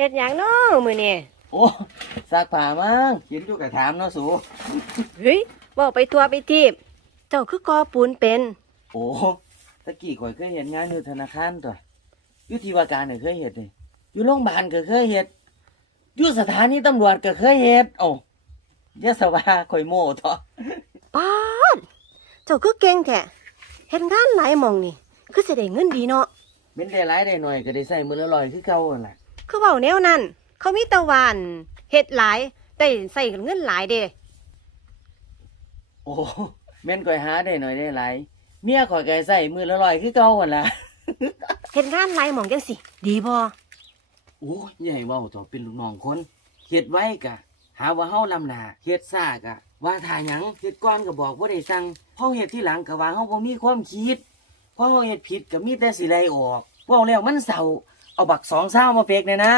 เฮ็ดหยังน้อมื้อนี้โอ้ซักผ้ามั้งเห็นอยู่กับถามเนาะสูเฮ้ยเว้าไปทั่วไปทีบเจ้าคือกอปูนเป็นโอ้ตะกี้ข่อยเคยเห็นงานอยู่ธนาคารตัวอยู่ที่ว่าการเนี่ยเคยเห็นเลยอยู่โรงพยาบาลก็เคยเห็นอยู่สถานีตำรวจก็เคยเห็นโอ้ยะสวาข่อยโม่ต่อป๊าดเจ้าคือเก่งแท้เฮ็ดงานหลายหม่องนี่ คือสิได้เงินดีเนาะเป็นได้หลายได้หน่อยก็ได้ใส่มือละลอยคือเก่าหั่นล่ะ คือเว้าแนวนั้น เขามีแตะวันเฮ็ดหลายได้ใส่เงินหลายเด้โอ้แม่นข่อยหาได้หน่อยได้หลายเมียข่อยก็ใส่มือละลอยคือเก่าหั่นล่ะเฮ็ดงานหลายหม่องจังสิดีบ่โอ้ยใหญ่เว้าต่อเป็นลูกน้องคนเฮ็ดไว้กะ หาว่าเฮาลำหนาเฮ็ดซ่ากะ ว่าถ้าหยังเฮ็ดก่อนก็บอกบ่ได้สั่งพอเฮ็ดที่หลังก็ว่าเฮาบ่มีความคิดพอเฮาเฮ็ดผิดก็มีแต่สิไล่ออกเว้าแล้วมันเศร้า เอาบักสองเศร้ามาเปกเนี่ยนะ